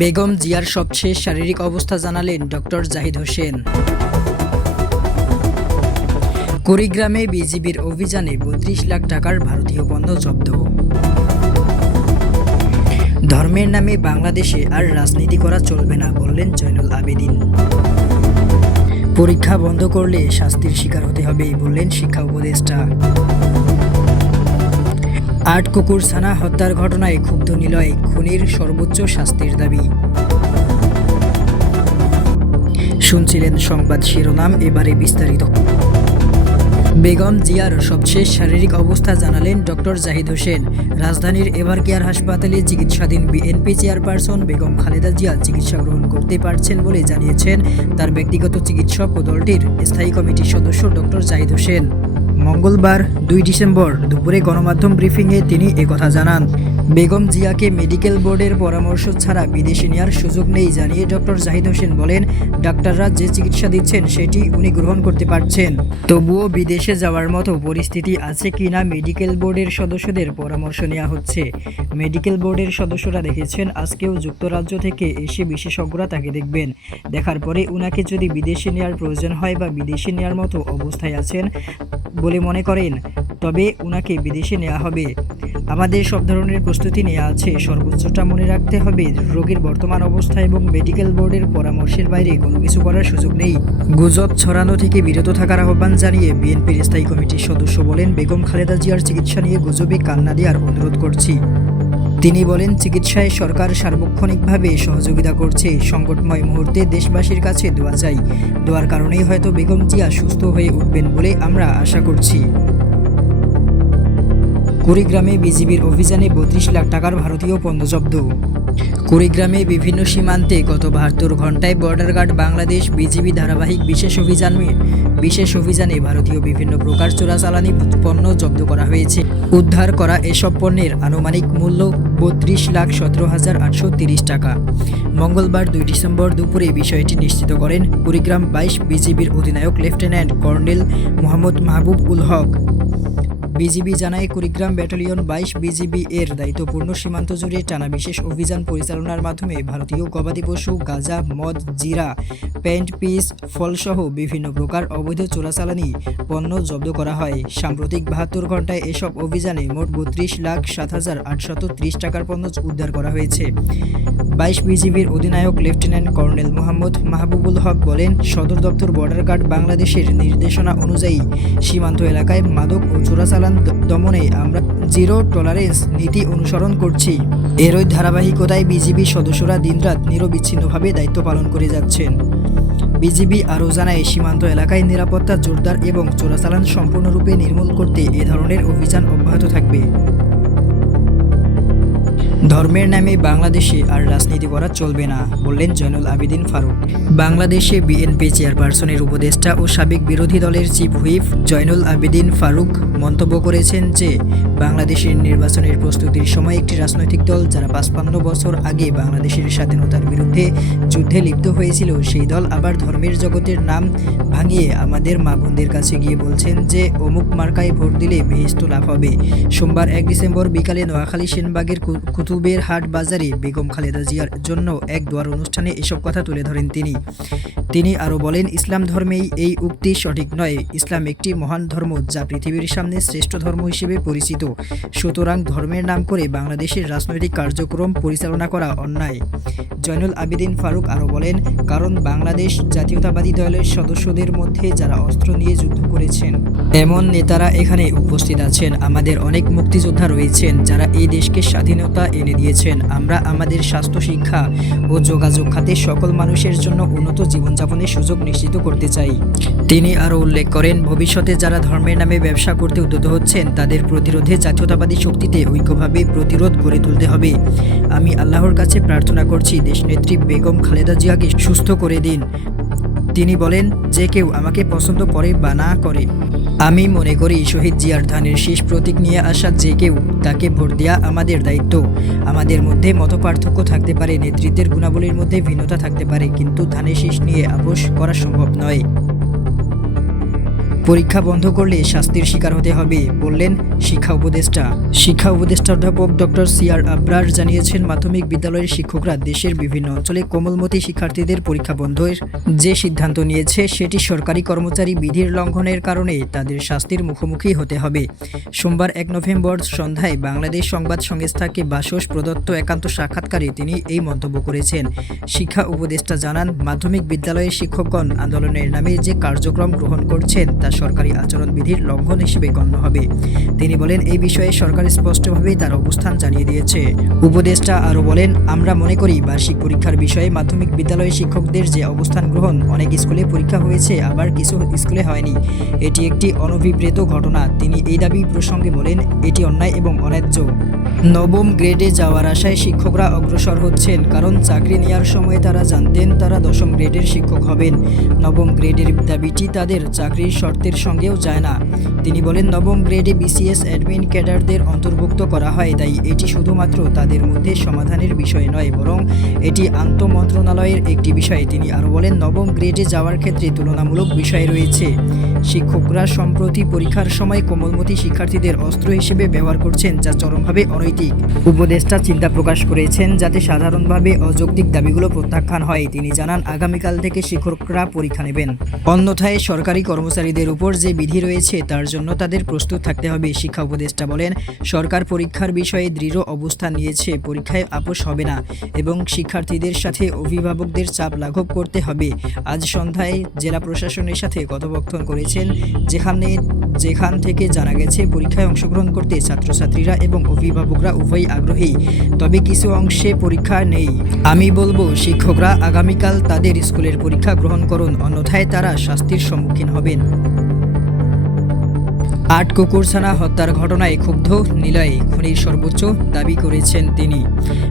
বেগম জিয়ার সবশেষ শারীরিক অবস্থা জানালেন ডক্টর জাহিদ হোসেন। কুড়িগ্রামে বিজিবির অভিযানে বত্রিশ লাখ টাকার ভারতীয় পণ্য জব্দ। ধর্মের নামে বাংলাদেশে আর রাজনীতি করা চলবে না বললেন জয়নুল আবেদিন। পরীক্ষা বন্ধ করলে শাস্তির শিকার হতে হবে বললেন শিক্ষা উপদেষ্টা। আট কুকুর ছানা হত্যার ঘটনায় ক্ষুব্ধ নিলয়, খুনির সর্বোচ্চ শাস্তির দাবি। শুনছিলেন সংবাদ শিরোনাম, এবারে বিস্তারিত। বেগম জিয়ার সবশেষ শারীরিক অবস্থা জানালেন ডক্টর জাহিদ হোসেন। রাজধানীর এভার কেয়ার হাসপাতালে চিকিৎসাধীন বিএনপি চেয়ারপারসন বেগম খালেদা জিয়া চিকিৎসা গ্রহণ করতে পারছেন বলে জানিয়েছেন তার ব্যক্তিগত চিকিৎসক ও দলটির স্থায়ী কমিটির সদস্য ডক্টর জাহিদ হোসেন। মঙ্গলবার, দুই ডিসেম্বর দুপুরে গণমাধ্যম ব্রিফিংয়ে তিনি একথা জানান। বেগম জিয়াকে মেডিকেল বোর্ডের পরামর্শ ছাড়া বিদেশে নেওয়ার সুযোগ নেই জানিয়ে ডক্টর জাহিদ হোসেন বলেন, ডাক্তাররা যে চিকিৎসা দিচ্ছেন সেটি উনি গ্রহণ করতে পারছেন। তবুও বিদেশে যাওয়ার মতো পরিস্থিতি আছে কি না মেডিকেল বোর্ডের সদস্যদের পরামর্শ নেওয়া হচ্ছে। মেডিকেল বোর্ডের সদস্যরা দেখেছেন, আজকেও যুক্তরাজ্য থেকে এসে বিশেষজ্ঞরা তাকে দেখবেন। দেখার পরে উনাকে যদি বিদেশে নেওয়ার প্রয়োজন হয় বা বিদেশে নেওয়ার মতো অবস্থায় আছেন বলে মনে করেন, তবে ওনাকে বিদেশে নেওয়া হবে। আমাদের সব ধরনের প্রস্তুতি নেওয়া আছে। সর্বোচ্চটা মনে রাখতে হবে, রোগীর বর্তমান অবস্থা এবং মেডিকেল বোর্ডের পরামর্শের বাইরে কোনো কিছু করার সুযোগ নেই। গুজব ছড়ানো থেকে বিরত থাকার আহ্বান জানিয়ে বিএনপির স্থায়ী কমিটির সদস্য বলেন, বেগম খালেদা জিয়ার চিকিৎসা নিয়ে গুজবে কান্না দেওয়ার অনুরোধ করছি। তিনি বলেন, চিকিৎসায় সরকার সার্বক্ষণিকভাবে সহযোগিতা করছে। সংকটময় মুহূর্তে দেশবাসীর কাছে দোয়া চাই। দোয়ার কারণেই হয়তো বেগম জিয়া সুস্থ হয়ে উঠবেন বলে আমরা আশা করছি। কুড়িগ্রামে বিজিবির অভিযানে বত্রিশ লাখ টাকার ভারতীয় পণ্য জব্দ। কুড়িগ্রামে বিভিন্ন সীমান্তে গত বাহাত্তর ঘন্টায় বর্ডার গার্ড বাংলাদেশ বিজিবি ধারাবাহিক বিশেষ অভিযানে বিশেষ অভিযানে ভারতীয় বিভিন্ন প্রকার চোরাচালানি পণ্য জব্দ করা হয়েছে। উদ্ধার করা এসব পণ্যের আনুমানিক মূল্য বত্রিশ লাখ সতেরো হাজার আটশো তিরিশ টাকা। মঙ্গলবার দুই ডিসেম্বর দুপুরে বিষয়টি নিশ্চিত করেন কুড়িগ্রাম বাইশ বিজিবির অধিনায়ক lieutenant colonel Mohammad Mahbub ul Haque. BGB জানায়, কুড়িগ্রাম ব্যাটালিয়ন বাইশ বিজিবি এর দায়িত্বপূর্ণ সীমান্ত জুড়ে টানা বিশেষ অভিযান পরিচালনার মাধ্যমে ভারতীয় গবাদি পশু, গাঁজা, মদ, জিরা, প্যান্ট, পিস, ফলসহ বিভিন্ন প্রকার অবৈধ চোরাচালানি পণ্য জব্দ করা হয়। সাম্প্রতিক বাহাত্তর ঘন্টায় এসব অভিযানে মোট বত্রিশ লাখ সাত হাজার আটশত ত্রিশ টাকার পণ্য উদ্ধার করা হয়েছে। বাইশ বিজিবির অধিনায়ক লেফটেন্যান্ট কর্নেল মোহাম্মদ মাহবুবুল হক বলেন, সদর দপ্তর বর্ডার গার্ড বাংলাদেশের নির্দেশনা অনুযায়ী সীমান্ত এলাকায় মাদক ও চোরাচালান দ- দমনে আমরা জিরো টলারেন্স নীতি অনুসরণ করছি। এরই ধারাবাহিকতায় বিজিবি সদস্যরা দিনরাত নিরবিচ্ছিন্নভাবে দায়িত্ব পালন করে যাচ্ছেন। বিজিবি আরও জানায়, সীমান্ত এলাকায় নিরাপত্তা জোরদার এবং চোরাচালান সম্পূর্ণরূপে নির্মূল করতে এ ধরনের অভিযান অব্যাহত থাকবে। ধর্মের নামে বাংলাদেশে আর রাজনীতি করা চলবে না, বললেন জয়নুল আবেদিন ফারুক। বাংলাদেশে বিএনপি চেয়ারপারসনের উপদেষ্টা ও সাবেক বিরোধী দলের চিফ হুইপ জয়নুল আবেদিন ফারুক মন্তব্য করেছেন যে, বাংলাদেশের নির্বাচনের প্রস্তুতির সময় একটি রাজনৈতিক দল যারা পাঁচপান্ন বছর আগে বাংলাদেশের স্বাধীনতার বিরুদ্ধে যুদ্ধে লিপ্ত হয়েছিল, সেই দল আবার ধর্মের জগতের নাম ভাঙিয়ে আমাদের মা বোনদের কাছে গিয়ে বলছেন যে, অমুক মার্কায় ভোট দিলে বেহেস্ত লাভ হবে। সোমবার এক ডিসেম্বর বিকালে নোয়াখালী সেনবাগের কু- কুতুবের হাট বাজারে বেগম খালেদা জিয়ার জন্য এক দোয়ার অনুষ্ঠানে এসব কথা তুলে ধরেন তিনি। তিনি আরও বলেন, ইসলাম ধর্মেই এই উক্তি সঠিক নয়। ইসলাম একটি মহান ধর্ম যা পৃথিবীর সামনে শ্রেষ্ঠ ধর্ম হিসেবে পরিচিত। সুতরাং ধর্মের নাম করে বাংলাদেশের রাজনৈতিক কার্যক্রম পরিচালনা করা অন্যায়। জয়নুল আবেদিন ফারুক আরও বলেন, কারণ বাংলাদেশ জাতীয়তাবাদী দলের সদস্যদের মধ্যে যারা অস্ত্র নিয়ে যুদ্ধ করেছেন, এমন নেতারা এখানে উপস্থিত আছেন। আমাদের অনেক মুক্তিযোদ্ধা রয়েছেন যারা এই দেশকে স্বাধীনতা এনে দিয়েছেন। আমরা আমাদের স্বাস্থ্য, শিক্ষা ও যোগাযোগ খাতে সকল মানুষের জন্য উন্নত জীবনযাপনের সুযোগ নিশ্চিত করতে চাই। তিনি আরও উল্লেখ করেন, ভবিষ্যতে যারা ধর্মের নামে ব্যবসা করতে উদ্যত হচ্ছেন, তাদের প্রতিরোধে জাতীয়তাবাদী শক্তিতে ঐক্যভাবে প্রতিরোধ গড়ে তুলতে হবে। আমি আল্লাহর কাছে প্রার্থনা করছি, দেশনেত্রী বেগম খালেদা জিয়াকে সুস্থ করে দিন। তিনি বলেন যে কেউ আমাকে পছন্দ করে বা না করে। আমি মনে করি শহীদ জিয়ার ধানের শেষ প্রতীক নিয়ে আসা যে কেউ তাকে ভোট দেওয়া আমাদের দায়িত্ব। আমাদের মধ্যে মত পার্থক্য থাকতে পারে, নেতৃত্বের গুণাবলীর মধ্যে ভিন্নতা থাকতে পারে, কিন্তু ধানের শীষ নিয়ে আপোষ করা সম্ভব নয়। পরীক্ষা বন্ধ করলে শাস্তির শিকার হতে হবে, বললেন শিক্ষা উপদেষ্টা। শিক্ষা উপদেষ্টা অধ্যাপক ডক্টর সিআর আবরার জানিয়েছেন, মাধ্যমিক বিদ্যালয়ের শিক্ষকরা দেশের বিভিন্ন অঞ্চলে কোমলমতি শিক্ষার্থীদের পরীক্ষা বন্ধের যে সিদ্ধান্ত নিয়েছে, সেটি সরকারি কর্মচারী বিধির লঙ্ঘনের কারণে তাদের শাস্তির মুখোমুখি হতে হবে। সোমবার এক নভেম্বর সন্ধ্যায় বাংলাদেশ সংবাদ সংস্থাকে বাসস প্রদত্ত একান্ত সাক্ষাৎকারে তিনি এই মন্তব্য করেছেন। শিক্ষা উপদেষ্টা জানান, মাধ্যমিক বিদ্যালয়ের শিক্ষকগণ আন্দোলনের নামে যে কার্যক্রম গ্রহণ করছেন, তা সরকারি আচরণবিধির লঙ্ঘন হিসেবে গণ্য হবে। তিনি বলেন, এই বিষয়ে সরকার স্পষ্টভাবেই তার অবস্থান জানিয়ে দিয়েছে। উপদেষ্টা আরও বলেন, আমরা মনে করি বার্ষিক পরীক্ষার বিষয়ে মাধ্যমিক বিদ্যালয়ের শিক্ষকদের যে অবস্থান গ্রহণ, অনেক স্কুলে পরীক্ষা হয়েছে, আবার কিছু স্কুলে হয়নি। এটি একটি অনভিপ্রেত ঘটনা। তিনি এই দাবি প্রসঙ্গে বলেন, এটি অন্যায় এবং অন্যায্য। নবম গ্রেডে যাওয়ার আশায় শিক্ষকরা অগ্রসর হচ্ছেন, কারণ চাকরি নেওয়ার সময় তারা জানতেন তারা দশম গ্রেডের শিক্ষক হবেন। নবম গ্রেডের দাবিটি তাদের চাকরির শর্তের সঙ্গেও যায় না। তিনি বলেন, নবম গ্রেডে বিসিএস অ্যাডমিন ক্যাডারদের অন্তর্ভুক্ত করা হয়, তাই এটি শুধুমাত্র তাদের মধ্যে সমাধানের বিষয় নয়, বরং এটি আন্তঃমন্ত্রণালয়ের একটি বিষয়। তিনি আরও বলেন, নবম গ্রেডে যাওয়ার ক্ষেত্রে তুলনামূলক বিষয় রয়েছে। শিক্ষকরা সম্প্রতি পরীক্ষার সময় কোমলমতি শিক্ষার্থীদের অস্ত্র হিসেবে ব্যবহার করছেন, যা চরমভাবে অনৈতিক। উপদেষ্টা চিন্তা প্রকাশ করেছেন, যাতে সাধারণভাবে অযৌক্তিক দাবিগুলো প্রত্যাখ্যান হয়। তিনি জানান, আগামীকাল থেকে শিক্ষকরা পরীক্ষা নেবেন। অন্যথায় সরকারি কর্মচারীদের উপর যে বিধি রয়েছে, তার জন্য তাদের প্রস্তুত থাকতে হবে, শিক্ষা উপদেষ্টা বলেন। সরকার পরীক্ষার বিষয়ে দৃঢ় অবস্থান নিয়েছে, পরীক্ষায় আপোষ হবে না এবং শিক্ষার্থীদের সাথে অভিভাবকদের চাপ লাঘব করতে হবে। আজ সন্ধ্যায় জেলা প্রশাসনের সাথে কথোপকথন করেছেন যেখানে যেখান থেকে জানা গেছে, পরীক্ষায় অংশগ্রহণ করতে ছাত্রছাত্রীরা এবং অভিভাবকরা উভয়ই আগ্রহী। তবে কিছু অংশে পরীক্ষা নেই। আমি বলব, শিক্ষকরা আগামীকাল তাদের স্কুলের পরীক্ষা গ্রহণ করুন, অন্যথায় তারা শাস্তির সম্মুখীন হবেন। আট কুকুরছানা হত্যার ঘটনায় ক্ষুব্ধ নিলয়ে খুনির সর্বোচ্চ দাবি করেছেন তিনি।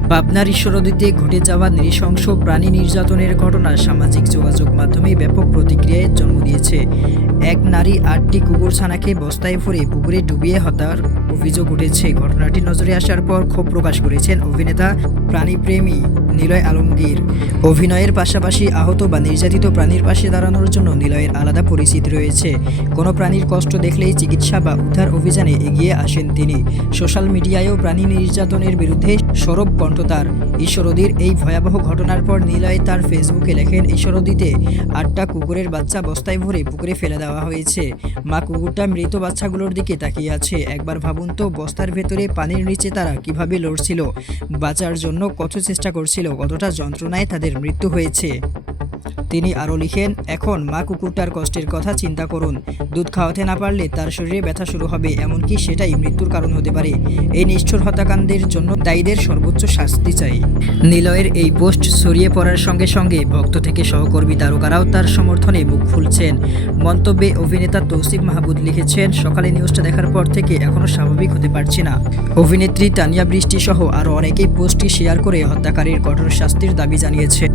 পাবনার ঈশ্বরদীতে ঘটে যাওয়া নৃশংস প্রাণী নির্যাতনের ঘটনা সামাজিক যোগাযোগ মাধ্যমে ব্যাপক প্রতিক্রিয়ায় জন্ম দিয়েছে। এক নারী আটটি কুকুরছানাকে বস্তায় ভরে পুকুরে ডুবিয়ে হত্যার অভিযোগ উঠেছে। ঘটনাটি নজরে আসার পর ক্ষোভ প্রকাশ করেছেন অভিনেতা প্রাণীপ্রেমী নিলয় আলমগীর। অভিনয়ের পাশাপাশি আহত বা নির্যাতিত প্রাণীর পাশে দাঁড়ানোর জন্য নিলয়ের আলাদা পরিচিতি রয়েছে। কোনো প্রাণীর কষ্ট দেখলেই চিকিৎসা বা উদ্ধার অভিযানে এগিয়ে আসেন তিনি। সোশ্যাল মিডিয়ায়ও প্রাণী নির্যাতনের বিরুদ্ধে সরব কণ্ঠ তার। ঈশ্বরদীর এই ভয়াবহ ঘটনার পর নিলয় তার ফেসবুকে লেখেন, ঈশ্বরদীতে আটটা কুকুরের বাচ্চা বস্তায় ভরে পুকুরে ফেলে দেওয়া হয়েছে। মা কুকুরটা মৃত বাচ্চাগুলোর দিকে তাকিয়ে আছে। একবার ভাবুন তো, বস্তার ভেতরে পানির নিচে তারা কীভাবে লড়ছিল। বাঁচার জন্য কত চেষ্টা করছিল, কতটা যন্ত্রণায় তাদের মৃত্যু হয়েছে। তিনি আরও লিখেন, এখন মা কুকুরটার কষ্টের কথা চিন্তা করুন। দুধ খাওয়াতে না পারলে তার শরীরে ব্যথা শুরু হবে, এমনকি সেটাই মৃত্যুর কারণ হতে পারে। এই নিষ্ঠুর হত্যাকাণ্ডের জন্য দায়ীদের সর্বোচ্চ শাস্তি চাই। নিলয়ের এই পোস্ট ছড়িয়ে পড়ার সঙ্গে সঙ্গে ভক্ত থেকে সহকর্মী তারকারাও তার সমর্থনে মুখ খুলছেন। মন্তব্যে অভিনেতা তৌসিফ মাহমুদ লিখেছেন, সকালে নিউজটা দেখার পর থেকে এখনও স্বাভাবিক হতে পারছি না। অভিনেত্রী তানিয়া বৃষ্টি সহ আরও অনেকেই পোস্টটি শেয়ার করে হত্যাকারীর কঠোর শাস্তির দাবি জানিয়েছে।